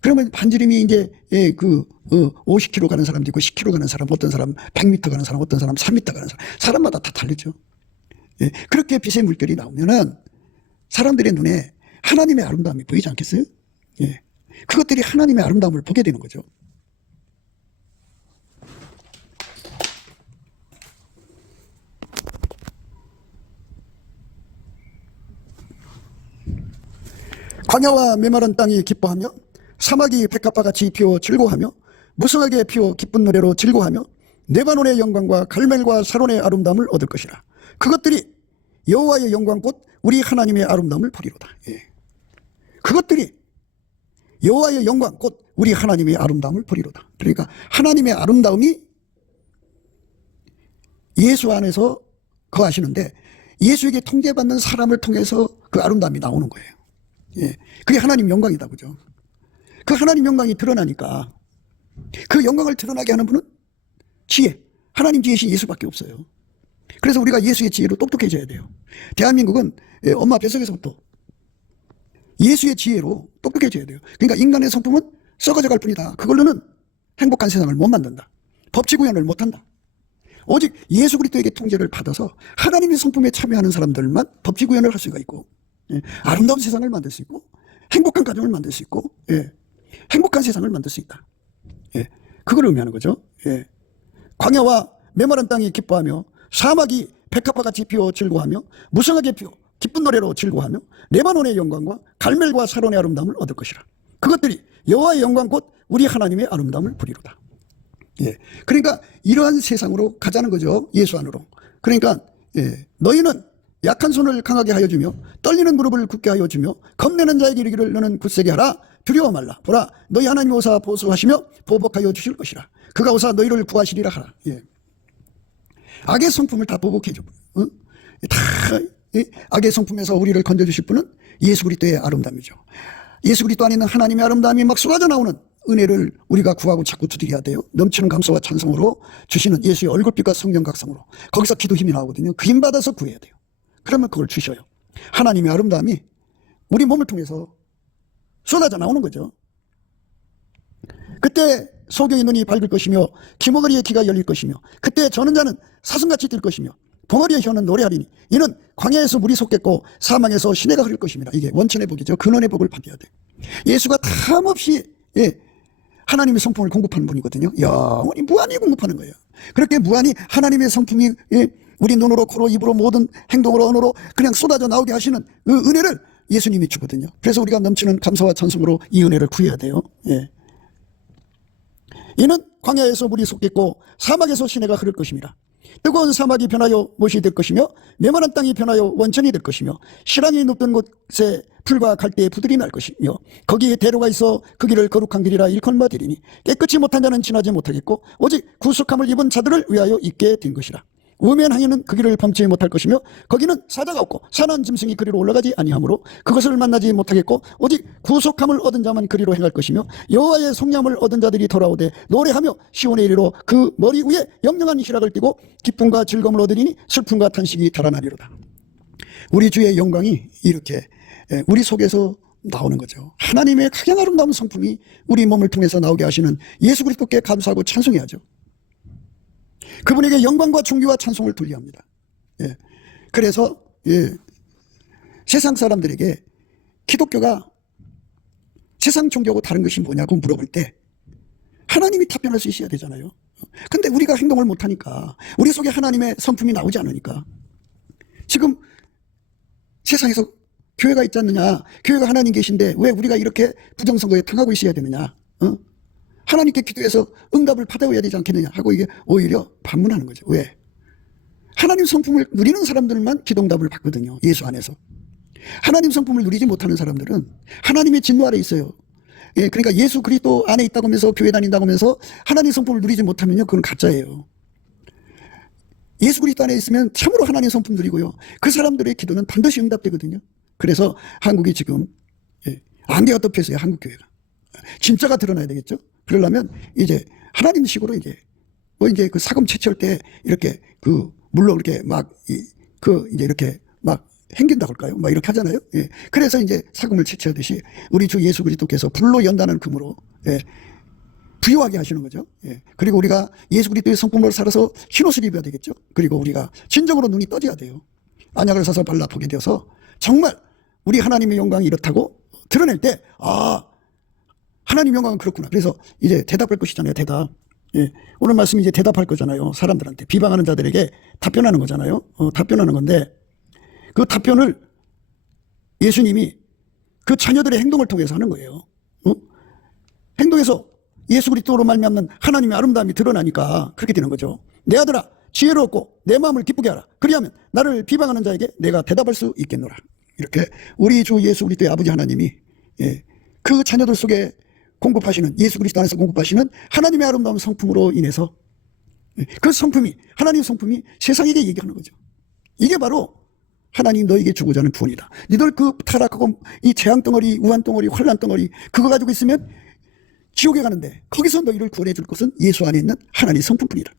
그러면 반지름이 이제 50km 가는 사람도 있고 10km 가는 사람, 어떤 사람 100m 가는 사람, 어떤 사람 3m 가는 사람, 사람마다 다 다르죠. 그렇게 빛의 물결이 나오면은 사람들의 눈에 하나님의 아름다움이 보이지 않겠어요? 그것들이 하나님의 아름다움을 보게 되는 거죠. 광야와 메마른 땅이 기뻐하며 사막이 백합화 같이 피어 즐거워하며 무성하게 피어 기쁜 노래로 즐거워하며 레바논의 영광과 갈멜과 사론의 아름다움을 얻을 것이라. 그것들이 여호와의 영광 곧 우리 하나님의 아름다움을 보리로다. 그것들이 여호와의 영광 곧 우리 하나님의 아름다움을 보리로다. 그러니까 하나님의 아름다움이 예수 안에서 거하시는데 예수에게 통제받는 사람을 통해서 그 아름다움이 나오는 거예요. 예, 그게 하나님 영광이다, 그죠? 그 하나님 영광이 드러나니까 그 영광을 드러나게 하는 분은 지혜, 하나님 지혜신 예수밖에 없어요. 그래서 우리가 예수의 지혜로 똑똑해져야 돼요. 대한민국은 엄마 뱃속에서부터 예수의 지혜로 똑똑해져야 돼요. 그러니까 인간의 성품은 썩어져 갈 뿐이다. 그걸로는 행복한 세상을 못 만든다. 법치 구현을 못한다. 오직 예수 그리스도에게 통제를 받아서 하나님의 성품에 참여하는 사람들만 법치 구현을 할 수가 있고, 아름다운 세상을 만들 수 있고, 행복한 가정을 만들 수 있고, 행복한 세상을 만들 수 있다. 그걸 의미하는 거죠. 광야와 메마른 땅이 기뻐하며 사막이 백합화 같이 피어 즐거워하며 무성하게 피어 기쁜 노래로 즐거워하며 레바논의 영광과 갈멜과 사론의 아름다움을 얻을 것이라. 그것들이 여호와의 영광 곧 우리 하나님의 아름다움을 부리로다. 그러니까 이러한 세상으로 가자는 거죠. 예수 안으로. 그러니까 너희는 약한 손을 강하게 하여 주며 떨리는 무릎을 굳게 하여 주며 겁내는 자에게 이르기를 너는 굳세게 하라. 두려워 말라. 보라 너희 하나님 오사 보수하시며 보복하여 주실 것이라. 그가 오사 너희를 구하시리라 하라. 악의 성품을 다 보복해 줘. 다 악의 성품에서 우리를 건져주실 분은 예수 그리스도의 아름다움이죠. 예수 그리스도 안에 있는 하나님의 아름다움이 막 쏟아져 나오는 은혜를 우리가 구하고 자꾸 두드려야 돼요. 넘치는 감사와 찬송으로 주시는 예수의 얼굴빛과 성령 각성으로. 거기서 기도 힘이 나오거든요. 그 힘 받아서 구해야 돼요. 그러면 그걸 주셔요. 하나님의 아름다움이 우리 몸을 통해서 쏟아져 나오는 거죠. 그때 소경의 눈이 밝을 것이며 기머거리의 귀가 열릴 것이며 그때 저는 자는 사슴같이 뛸 것이며 봉어리의 혀는 노래하리니 이는 광야에서 물이 솟겠고 사망에서 시내가 흐를 것입니다. 이게 원천의 복이죠. 근원의 복을 받아야 돼요. 예수가 탐없이 하나님의 성품을 공급하는 분이거든요. 영원히 무한히 공급하는 거예요. 그렇게 무한히 하나님의 성품이 우리 눈으로 코로 입으로 모든 행동으로 언어로 그냥 쏟아져 나오게 하시는 그 은혜를 예수님이 주거든요. 그래서 우리가 넘치는 감사와 찬송으로 이 은혜를 구해야 돼요. 이는 광야에서 물이 솟겠고 사막에서 시내가 흐를 것입니다. 뜨거운 사막이 변하여 못이 될 것이며 메마른 땅이 변하여 원천이 될 것이며 실랑이 눕던 곳에 풀과 갈대의 부들이 날 것이며 거기에 대로가 있어 그 길을 거룩한 길이라 일컬마 되리니 깨끗이 못한 자는 지나지 못하겠고 오직 구속함을 입은 자들을 위하여 있게 된 것이라. 우매한 항해는 그 길을 범치 못할 것이며 거기는 사자가 없고 사나운 짐승이 그리로 올라가지 아니하므로 그것을 만나지 못하겠고 오직 구속함을 얻은 자만 그리로 행할 것이며 여호와의 속량을 얻은 자들이 돌아오되 노래하며 시온에 이르러 그 머리 위에 영영한 희락을 띠고 기쁨과 즐거움을 얻으리니 슬픔과 탄식이 달아나리로다. 우리 주의 영광이 이렇게 우리 속에서 나오는 거죠. 하나님의 가장 아름다운 성품이 우리 몸을 통해서 나오게 하시는 예수 그리스도께 감사하고 찬송해야죠. 그분에게 영광과 존귀와 찬송을 돌려야 합니다. 그래서 세상 사람들에게 기독교가 세상 종교하고 다른 것이 뭐냐고 물어볼 때 하나님이 답변할 수 있어야 되잖아요. 근데 우리가 행동을 못하니까 우리 속에 하나님의 성품이 나오지 않으니까 지금 세상에서 교회가 있지 않느냐, 교회가 하나님 계신데 왜 우리가 이렇게 부정선거에 당하고 있어야 되느냐, 하나님께 기도해서 응답을 받아야 되지 않겠느냐 하고 이게 오히려 반문하는 거죠. 왜? 하나님 성품을 누리는 사람들만 기도응답을 받거든요. 예수 안에서. 하나님 성품을 누리지 못하는 사람들은 하나님의 진노 아래 있어요. 그러니까 예수 그리스도 안에 있다고 하면서 교회 다닌다고 하면서 하나님 성품을 누리지 못하면요, 그건 가짜예요. 예수 그리스도 안에 있으면 참으로 하나님 성품 누리고요, 그 사람들의 기도는 반드시 응답되거든요. 그래서 한국이 지금 안개가 덮여있어요. 한국 교회가. 진짜가 드러나야 되겠죠. 그러려면 이제 하나님식으로 이제 그 사금 채취할 때 이렇게 그 물로 이렇게 막 이제 이렇게 막 행긴다고 할까요? 막 이렇게 하잖아요. 그래서 이제 사금을 채취하듯이 우리 주 예수 그리스도께서 불로 연다는 금으로 부유하게 하시는 거죠. 그리고 우리가 예수 그리스도의 성품으로 살아서 흰옷을 입어야 되겠죠. 그리고 우리가 진정으로 눈이 떠져야 돼요. 안약을 사서 발라 보게 되어서 정말 우리 하나님의 영광이 이렇다고 드러낼 때, 하나님 영광은 그렇구나. 그래서 이제 대답할 것이잖아요. 대답. 오늘 말씀이 이제 대답할 거잖아요. 사람들한테 비방하는 자들에게 답변하는 거잖아요. 답변하는 건데 그 답변을 예수님이 그 자녀들의 행동을 통해서 하는 거예요. 행동에서 예수 그리스도로 말미암는 하나님의 아름다움이 드러나니까 그렇게 되는 거죠. 내 아들아 지혜롭고 내 마음을 기쁘게 하라. 그리하면 나를 비방하는 자에게 내가 대답할 수 있겠노라. 이렇게 우리 주 예수 그리스도의 아버지 하나님이 그 자녀들 속에 공급하시는, 예수 그리스도 안에서 공급하시는 하나님의 아름다운 성품으로 인해서 그 성품이, 하나님의 성품이 세상에게 얘기하는 거죠. 이게 바로 하나님 너에게 주고자 하는 구원이다. 니들 그 타락하고 이 재앙덩어리, 우한덩어리, 환란덩어리 그거 가지고 있으면 지옥에 가는데 거기서 너희를 구원해 줄 것은 예수 안에 있는 하나님의 성품뿐이다.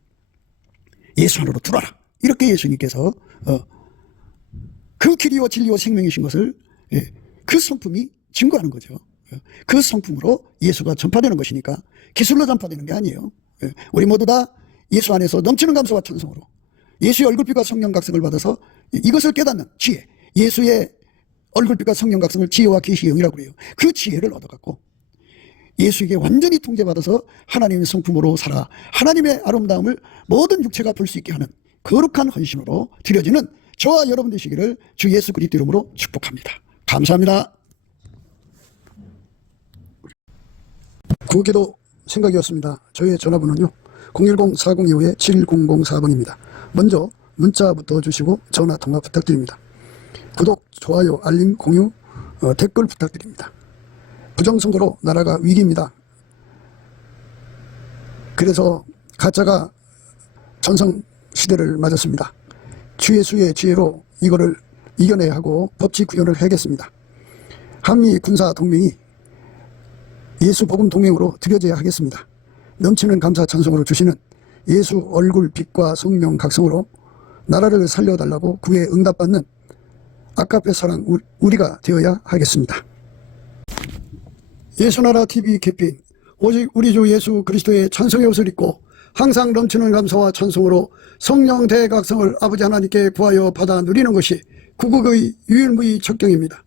예수 안으로 들어와라. 이렇게 예수님께서 그 길이요 진리요 생명이신 것을 그 성품이 증거하는 거죠. 그 성품으로 예수가 전파되는 것이니까 기술로 전파되는 게 아니에요. 우리 모두 다 예수 안에서 넘치는 감사와 찬송으로 예수의 얼굴빛과 성령 각성을 받아서 이것을 깨닫는 지혜, 예수의 얼굴빛과 성령 각성을 지혜와 계시의 영이라고 그래요. 그 지혜를 얻어갖고 예수에게 완전히 통제받아서 하나님의 성품으로 살아 하나님의 아름다움을 모든 육체가 볼 수 있게 하는 거룩한 헌신으로 드려지는 저와 여러분 되시기를 주 예수 그리스도 이름으로 축복합니다. 감사합니다. 구기도 생각이었습니다. 저의 전화번호는요 010-4025-7004번입니다. 먼저 문자부터 주시고 전화 통화 부탁드립니다. 구독, 좋아요, 알림, 공유, 댓글 부탁드립니다. 부정선거로 나라가 위기입니다. 그래서 가짜가 전성시대를 맞았습니다. 주 예수의 지혜로 이거를 이겨내야 하고 법치 구현을 해야겠습니다. 한미 군사 동맹이 예수 복음 동맹으로 들여져야 하겠습니다. 넘치는 감사 찬송으로 주시는 예수 얼굴 빛과 성령 각성으로 나라를 살려달라고 구에 응답받는 아까페 사랑 우리가 되어야 하겠습니다. 예수나라 TV 개편 오직 우리 주 예수 그리스도의 찬송의 옷을 입고 항상 넘치는 감사와 찬송으로 성령 대각성을 아버지 하나님께 구하여 받아 누리는 것이 구국의 유일무이 척경입니다.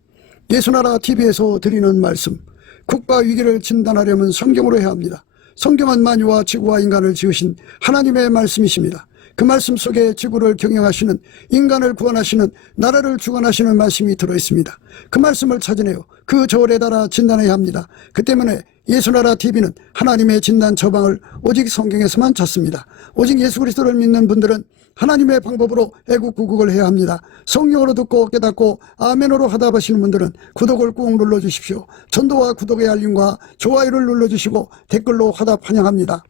예수나라 TV에서 드리는 말씀, 국가 위기를 진단하려면 성경으로 해야 합니다. 성경은 만유와 지구와 인간을 지으신 하나님의 말씀이십니다. 그 말씀 속에 지구를 경영하시는, 인간을 구원하시는, 나라를 주관하시는 말씀이 들어있습니다. 그 말씀을 찾아내어 그 저울에 달아 진단해야 합니다. 그 때문에 예수나라 TV는 하나님의 진단 처방을 오직 성경에서만 찾습니다. 오직 예수 그리스도를 믿는 분들은 하나님의 방법으로 애국구국을 해야 합니다. 성령으로 듣고 깨닫고 아멘으로 화답하시는 분들은 구독을 꾹 눌러주십시오. 전도와 구독의 알림과 좋아요를 눌러주시고 댓글로 화답 환영합니다.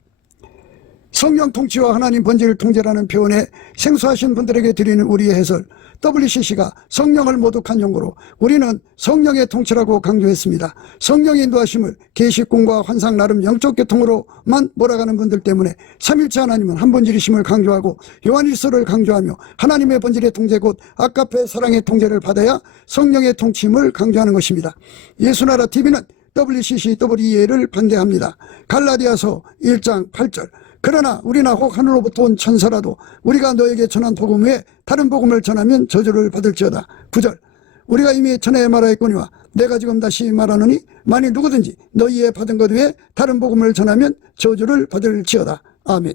성령 통치와 하나님 번제를 통제라는 표현에 생소하신 분들에게 드리는 우리의 해설, WCC가 성령을 모독한 용어로 우리는 성령의 통치라고 강조했습니다. 성령의 인도하심을 계시꿈과 환상 나름 영적 계통으로만 몰아가는 분들 때문에 삼일체 하나님은 한 번질이심을 강조하고 요한일서를 강조하며 하나님의 번질의 통제 곧 아까페 사랑의 통제를 받아야 성령의 통치임을 강조하는 것입니다. 예수나라 TV는 WCC WEA를 반대합니다. 갈라디아서 1장 8절 그러나 우리나 혹 하늘로부터 온 천사라도 우리가 너에게 전한 복음 외에 다른 복음을 전하면 저주를 받을지어다. 9절 우리가 이미 전에 말하였거니와 내가 지금 다시 말하노니 만일 누구든지 너희의 받은 것 외에 다른 복음을 전하면 저주를 받을지어다. 아멘.